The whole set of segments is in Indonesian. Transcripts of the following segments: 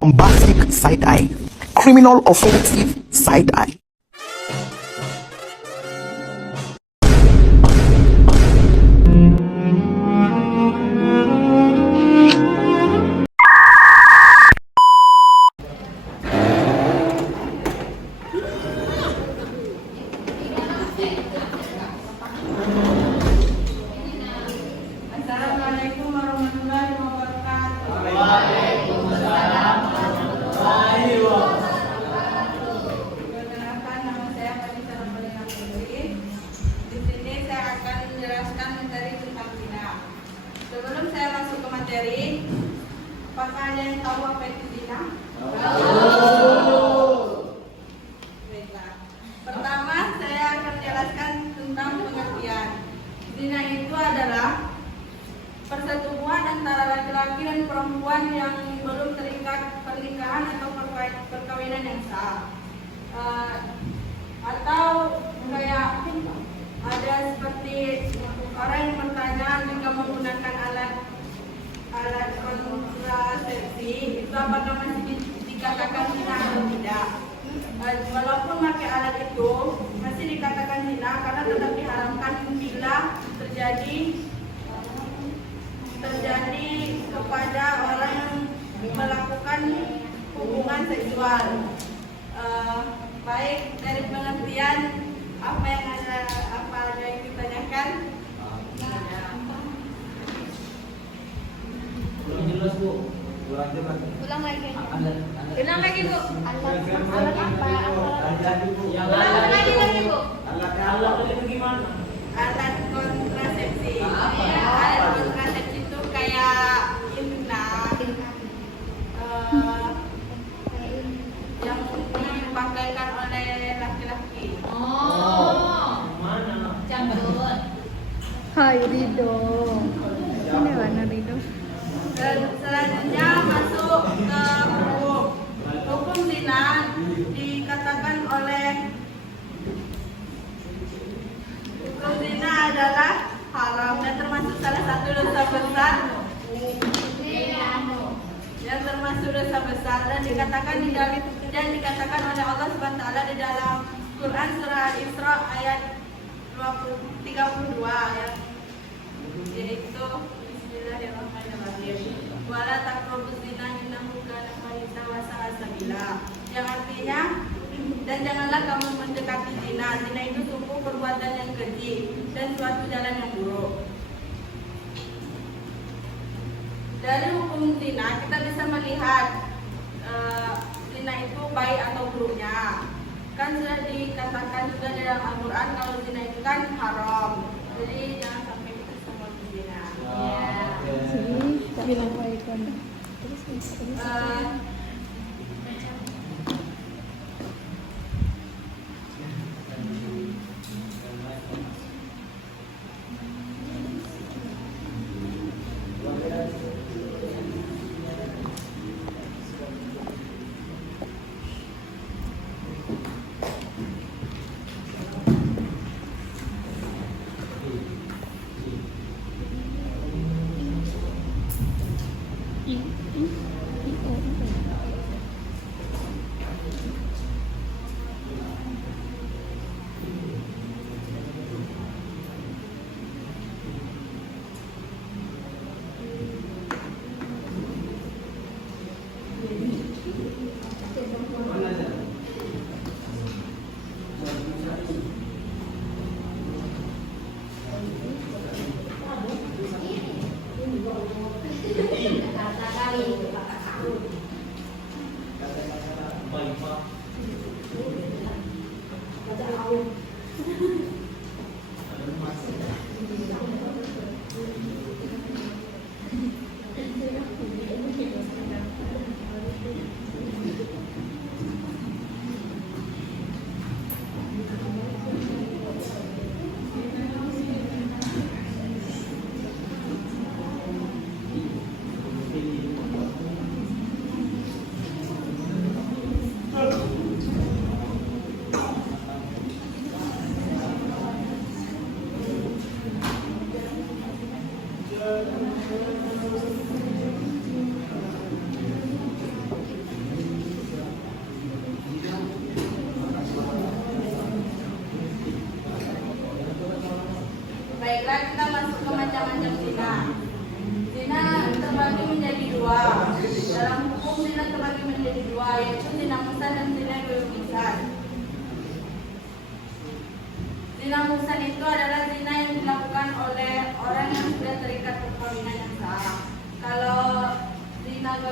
Bombastic side-eye, criminal offensive side-eye. Assalamualaikum warahmatullahi wabarakatuh. Perkenalkan, nama saya Vanessa Ramadhana Putri. Di sini saya akan menjelaskan materi tentang zina. Sebelum saya masuk ke materi, apakah ada yang tahu apa itu zina? Baiklah. Pertama, saya akan menjelaskan tentang pengertian. Zina itu adalah persetubuhan antara laki-laki dan perempuan yang belum terikat pernikahan atau perkawinan yang sah. Atau kayak ada seperti orang yang bertanya jika menggunakan alat kontrasepsi itu apakah masih dikatakan zina atau tidak. Walaupun pakai alat itu masih dikatakan zina karena tetap diharamkan bila terjadi kepada orang yang melakukan hubungan seksual. Baik, dari pengertian apa yang ditanyakan? Jelas Bu. Ulang lagi. Ulang lagi Bu. Alat apa? Ulang lagi Bu. Alat itu gimana? Alat kontrasepsi. Alat kontrasepsi itu kayak implan yang dipakaikan oleh laki-laki. Mana? Jambut. Hai Rido. Ini mana Rido? Dan selanjutnya masuk ke hukum. Hukum zina dikatakan oleh hukum zina adalah haram dan termasuk salah satu dosa besar dan dikatakan oleh Allah SWT di dalam Quran surah Al-Isra ayat 32 ya, yaitu Bismillahirrahmanirrahim. Wala taqrabuz zina innahu kana fahisha wa sa'a sabila. Yang artinya, dan janganlah kamu mendekati zina. Zina itu sungguh perbuatan yang keji dan suatu jalan yang buruk. Dari hukum zina kita bisa melihat zina itu baik atau buruknya. Kan sudah dikatakan juga dalam Al-Quran kalau zina itu kan haram. Jadi jangan sampai kita semua zina. Sini, bilang baik kan.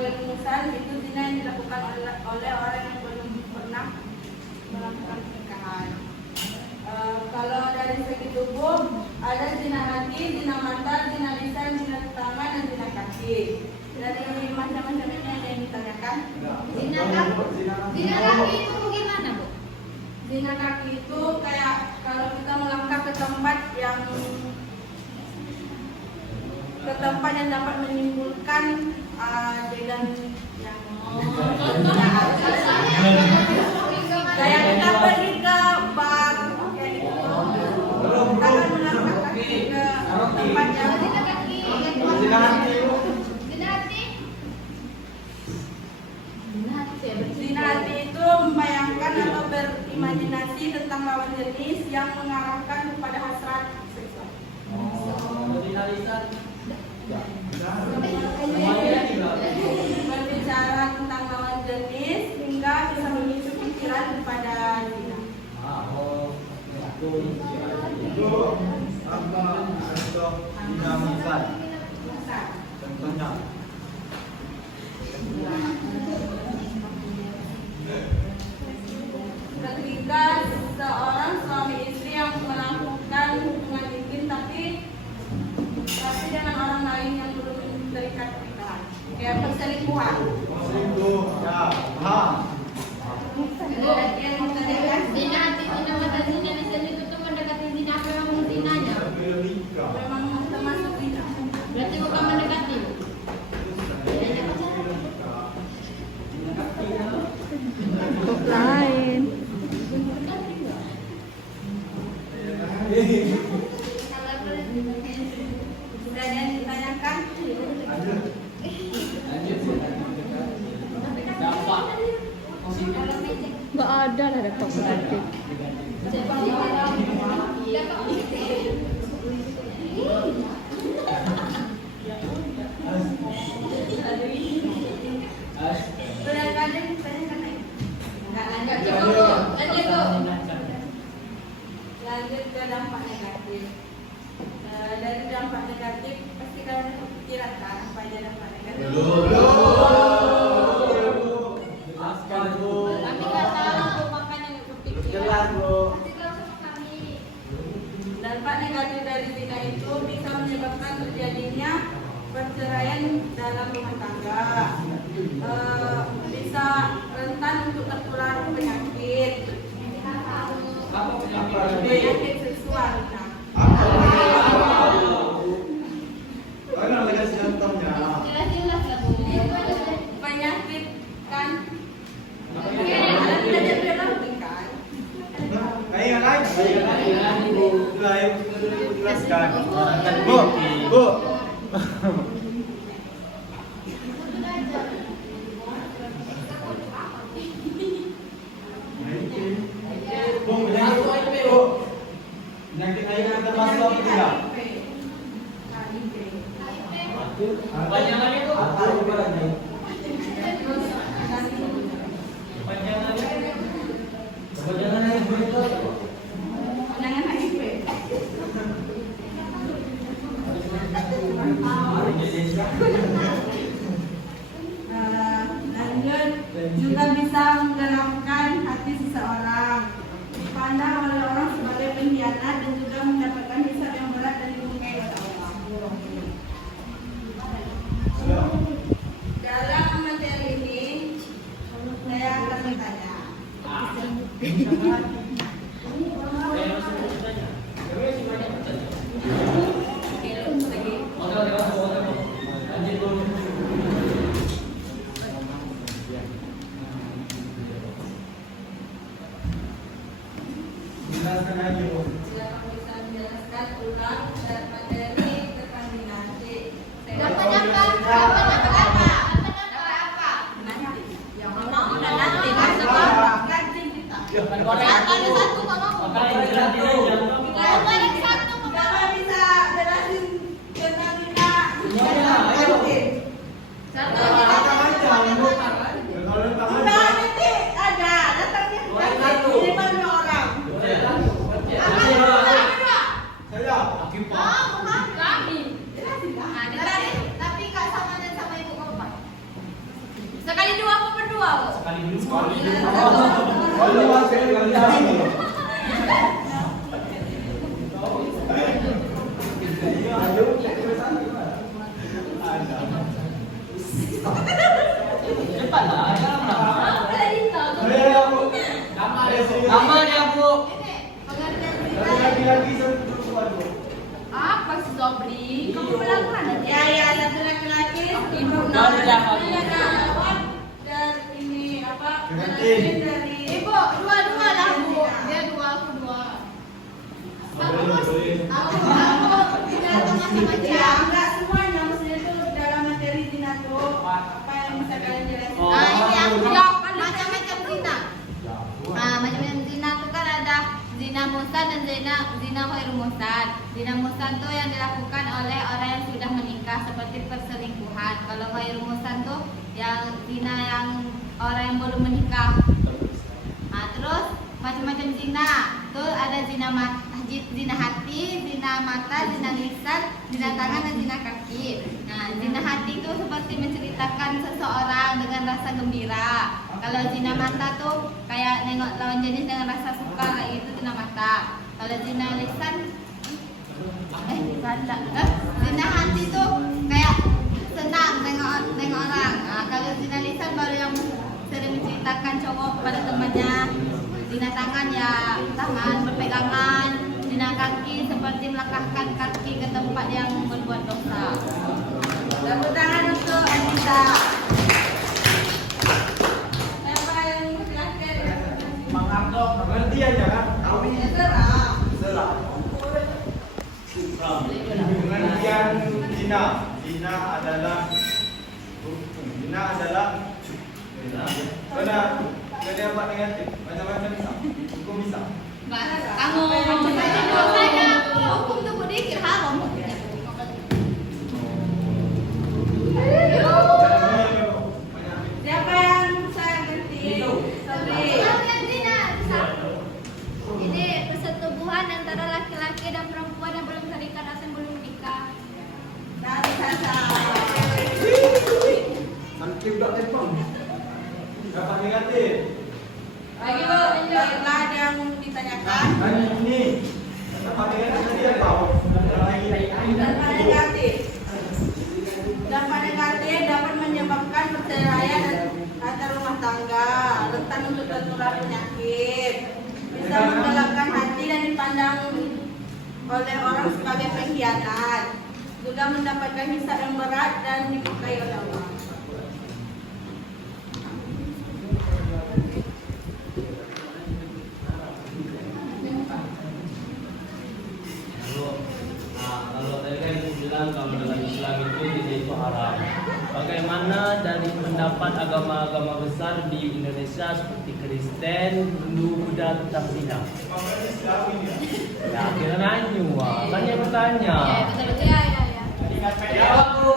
rumusan itu zina yang dilakukan oleh orang yang belum pernah melakukan pernikahan. Kalau dari segi tubuh ada zina hati, zina mata, zina lisan, zina tangan, dan zina kaki. Dari macam-macam ini ada yang ditanyakan. Zina kaki itu gimana, Bu? Zina kaki itu kayak kalau kita melangkah ke tempat yang dapat menimbulkan adegan yang kayak kita pergi ke bar kayak gitu. Kita akan melangkah kaki ke tempat yang zina hati itu membayangkan atau berimajinasi tentang lawan jenis yang mengarahkan kepada hasrat seksual. Berbicara tentang lawan jenis hingga bisa memicu pikiran kepada zina. Itu apa contoh dinamikan? Contohnya. Ketika seorang suami istri yang melakukan hubungan intim tapi dengan orang lain yang belum terikat pernikahan, kayak perselingkuhan. Selingkuh, ya, paham. Yang mengadakan Zina hati, zina mata, zina lisan itu tuh mendekati zina apa memang zinanya? memang termasuk zina. Berarti bukan mendekati. Kok lain. Sudah ada yang ditanyakan? Gak ada lah dampak negatif. Sudah ada yang ditanyakan? Nggak lanjut. Lanjut ke dampak negatif. Dari dampak negatif pasti kalian kepikiran kan apa aja dampak negatif? Jelaskan, Bu. Kami nggak tahu, makanya nggak kepikiran. Jelas, Bu. Kasih tahu sama kami. Dampak negatif dari zina itu bisa menyebabkan terjadinya perceraian dalam rumah tangga, bisa rentan untuk tertular penyakit seksual. Kalian lagi kasih contohnya. Jelas-jelas lah, Bu. Penyakit kan? Ada jadi kan? Kayak lain. Sudah, ayo jelaskan. Bu, Bu. Bu, penyakit, Bu. Penyakit air yang termasuk apa tidak? Panjangannya tuh. Atau ibaratnya? Panjangannya begitu. Jangan HIV. Lanjut, juga bisa menggelapkan hati seseorang, dipandang oleh orang sebagai pengkhianat dan juga mendapatkan hisab yang berat dari muka Allah. Dalam materi ini, saya akan bertanya. Jelaskan aja, Bu. Silakan bisa menjelaskan ulang dan materi terkandidasi. Dapat apa? Dapat apa? Nanti. Yang mau dan nanti kan sekarang ganti kita. Ada satu nggak mau. Makanya jelas Ada satu nggak mau. Siapa bisa jelasin tentang kita? Satu Datang aja, Bu. Kalau datang Udah aja. nanti ada datangnya minimal 2 orang. Saya. kami. Jelasin kan? Tapi Kak sama dan dua. Sekali dulu. Kalau masuk kali Cepat lah, jangan lama. Lama dia bu. lagi-lagi satu. Apa sih Sobri? Kamu bilang mana? Ya, satu laki-laki, ibu Baru dapat. dan ini apa? Ganti. Dari Ibu, dua-dua lah bu. Dia dua, aku dua. Aku tidak sama-sama ya, dia. enggak semuanya maksudnya itu dalam materi zina tuh apa yang bisa kalian jelasin? Oh. Nah, ini aku jawab macam-macam zina. Nah, macam-macam zina itu kan ada zina muhsan dan zina ghairu muhsan. Zina muhsan itu yang dilakukan oleh orang yang sudah menikah seperti perselingkuhan. Kalau ghairu muhsan tuh yang zina yang orang yang belum menikah. Nah, terus macam-macam zina. Tuh ada zina hati, zina mata, zina lisan, zina tangan dan zina kaki. Nah, zina hati itu seperti menceritakan seseorang dengan rasa gembira. Kalau zina mata tuh kayak nengok lawan jenis dengan rasa suka, kayak itu zina mata. Kalau zina lisan zina hati tuh kayak senang nengok orang. Nah, kalau zina lisan baru yang sering menceritakan cowok kepada temannya. Zina tangan ya tangan berpegangan. Zina kaki seperti melangkahkan kaki ke tempat yang berbuat dosa. Tepuk tangan untuk Anissa. Siapa yang silakan? Berhenti aja kan? Serah. Pengertian zina. Zina adalah benar. Jadi apa negatif? Macam-macam bisa. Hukum bisa. Kamu saya hukum tuh dikir haram. Siapa yang saya ganti? Sobri. Ini persetubuhan antara laki-laki dan perempuan yang belum terikat atau yang belum nikah. Dari Sasa. Sampai tak tepung. Dapat negatif. Lagi Bu, baiklah ada yang ditanyakan. Ini. Dapat negatif tadi apa? Dampak negatif. Dampak negatif dapat menyebabkan perceraian antar rumah tangga, rentan untuk tertular penyakit, bisa menggelapkan hati dan dipandang oleh orang sebagai pengkhianat, juga mendapatkan hisab yang berat dan dibukai oleh Allah. Kalau tadi kan ibu bilang kalau dalam Islam itu zina itu haram. Bagaimana dari pendapat agama-agama besar di Indonesia seperti Kristen, Hindu, Buddha tentang zina? Ya, kira nanya, kan yang bertanya. Ya, betul ya. Jawab bu.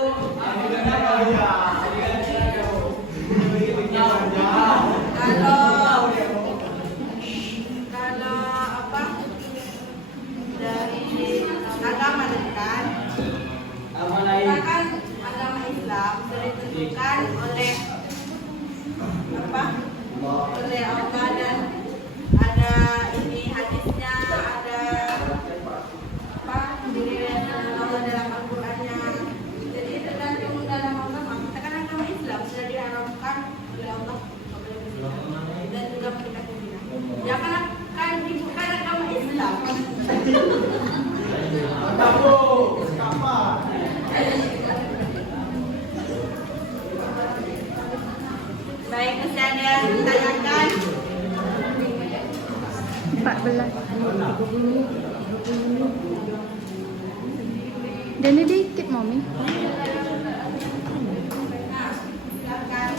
Kalau apa dari agama kan, misalkan agama Islam sudah ditentukan oleh apa? Oleh Allah dan ada ini hadisnya, ada apa? Allah dalam Al-Qur'annya. Jadi tergantung dalam agama. Misalkan agama Islam sudah diharamkan oleh Allah dan juga menikah zina. Jangan akan dibuka agama Islam. Baik, masih ada yang ditanyakan? 14. Dan ini dikit, Mami. Nah, silakan.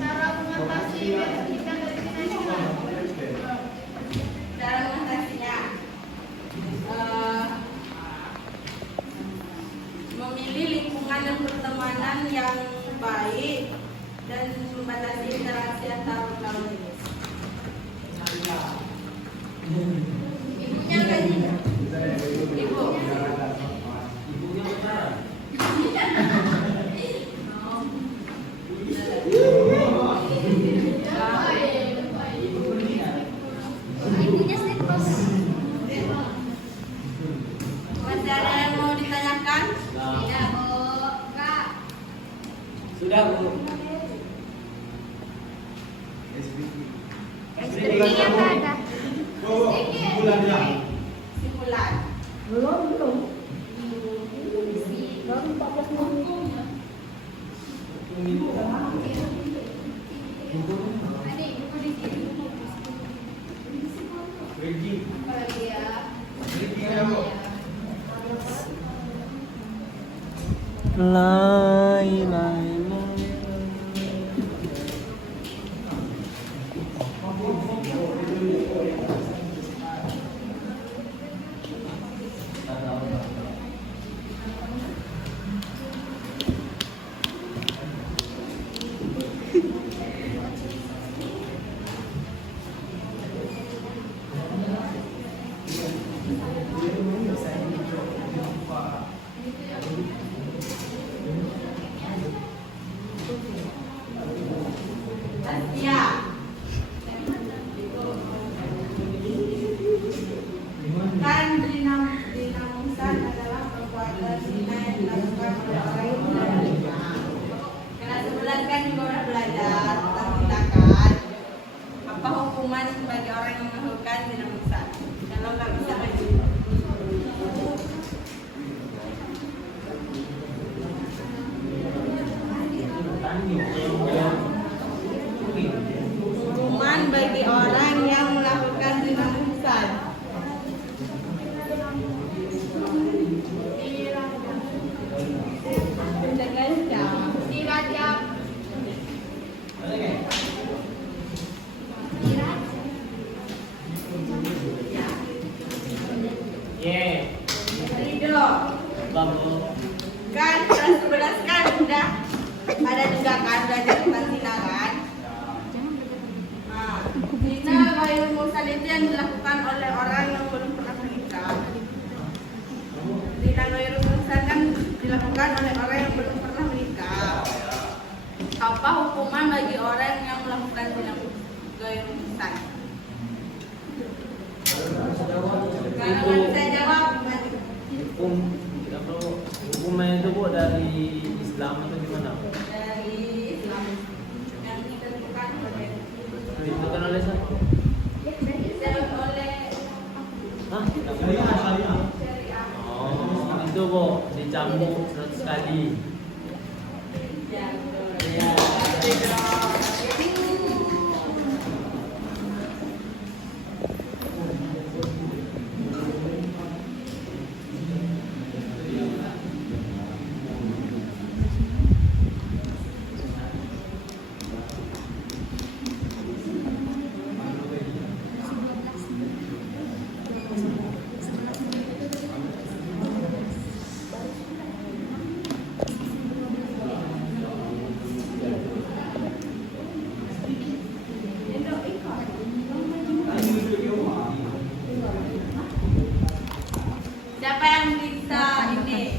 Cara mengatasi kita dari zina itu gimana? Cara mengatasinya memilih lingkungan dan pertemanan yang baik dan membatasi interaksi antar lawan jenis. Ibunya kan zina. Ibu. Ibunya pacaran. Oh. Sudah Bu. SPP-nya nggak ada. Bulan ya. Simpulan. Adik, buku di sini. Ready. Kalau dia Ready ya, Bu. Lai lai lai. Ya. Kan dinamusan adalah perbuatan zina yang dilakukan oleh orang yang tidak menikah. Karena sebulan kan juga udah belajar tentang tindakan. Apa hukuman bagi orang yang melakukan dinamusan? Kalau nggak bisa maju. Hukuman bagi orang yang melakukan dinamusan. dirajam. Yeah. Ridho. Babu. Kan kelas 11 kan udah ada juga kan belajar tentang zina kan. Nah, zina ghairu muhsan itu yang dilakukan oleh orang yang belum pernah menikah. Zina ghairu muhsan kan dilakukan oleh orang yang belum pernah menikah. Apa hukuman bagi orang yang melakukan zina ghairu muhsan? Kalau nggak bisa jawab, maju. Hukumnya itu Bu dari Islam atau gimana? Dari Islam yang ditentukan oleh Ditentukan oleh siapa? oleh Hah? Syariah. syariah. Oh, itu Bu dicambuk 100 kali. Ya, betul. Ya. Siapa yang bisa ini?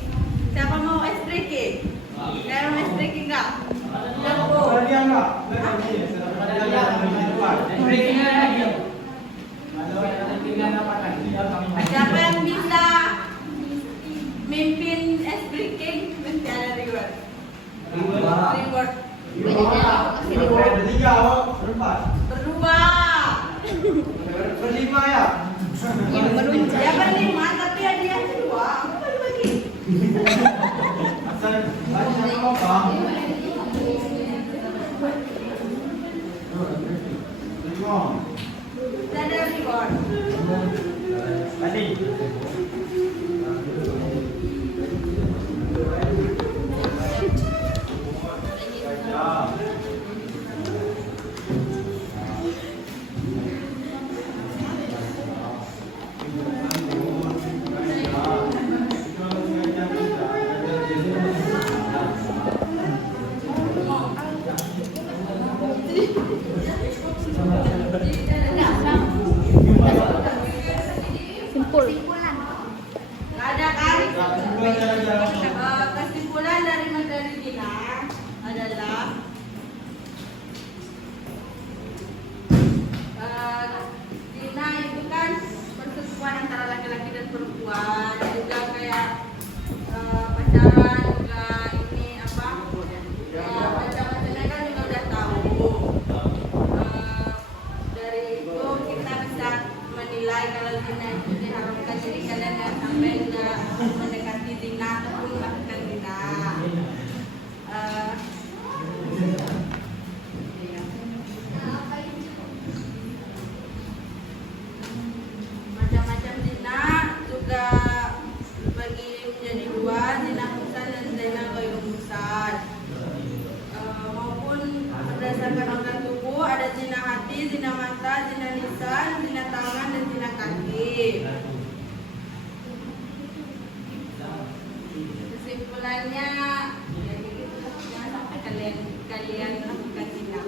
Siapa mau es triki? Siapa mau es triki enggak? Jago. Dia enggak? Siapa yang bisa mimpin es triki? Mesti ada reward. Reward. Ada 3 apa? Berempat. Berdua. Berlima ya? Ya berlima tapi hadiah kedua. Apa bagi? Asal banyak apa? Lima. Tidak ada reward. Tadi. Ya. Simpul. Nggak ada kan? Kesimpulan dari materi zina adalah zina itu kan persetubuhan antara laki-laki dan perempuan, juga kayak pacaran, juga ini apa? Ya, memperlihatkan organ tubuh, ada zina hati, zina mata, zina lisan, zina tangan, dan zina kaki. Kesimpulannya, jadi gitu, jangan sampai kalian melakukan zina.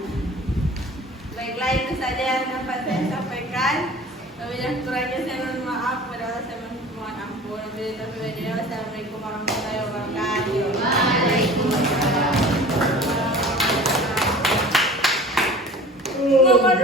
Baiklah, itu saja yang dapat saya sampaikan. Yang kurangnya saya mohon maaf, padahal saya mohon ampun. Assalamualaikum warahmatullahi wabarakatuh. Waalaikumsalam. Nomor